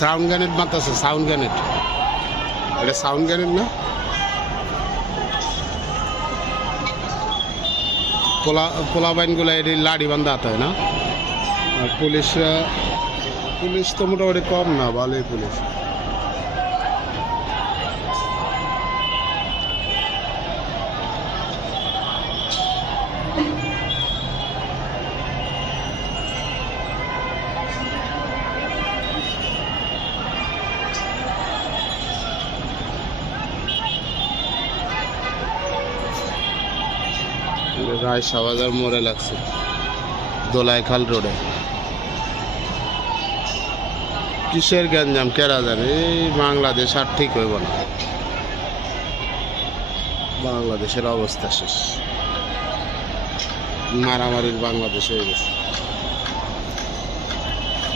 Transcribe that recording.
Sound gannet মারতেছে, sound gannet. এটা sound gannet না? পোলাবাইনগুলো এটি লাড়ি বান্ধা হাতে হয় না? আর পুলিশরা, পুলিশ তো মোটামুটি কম না, ভালোই পুলিশ। রায় শাহবাজার মোড়ে লাগছে, দোলাইখাল রোডে। কিসের গ্যাঞ্জাম কেরা জানে? এই বাংলাদেশ আর ঠিক হইব না, বাংলাদেশের অবস্থা শেষ, মারামারির বাংলাদেশ হয়ে গেছে।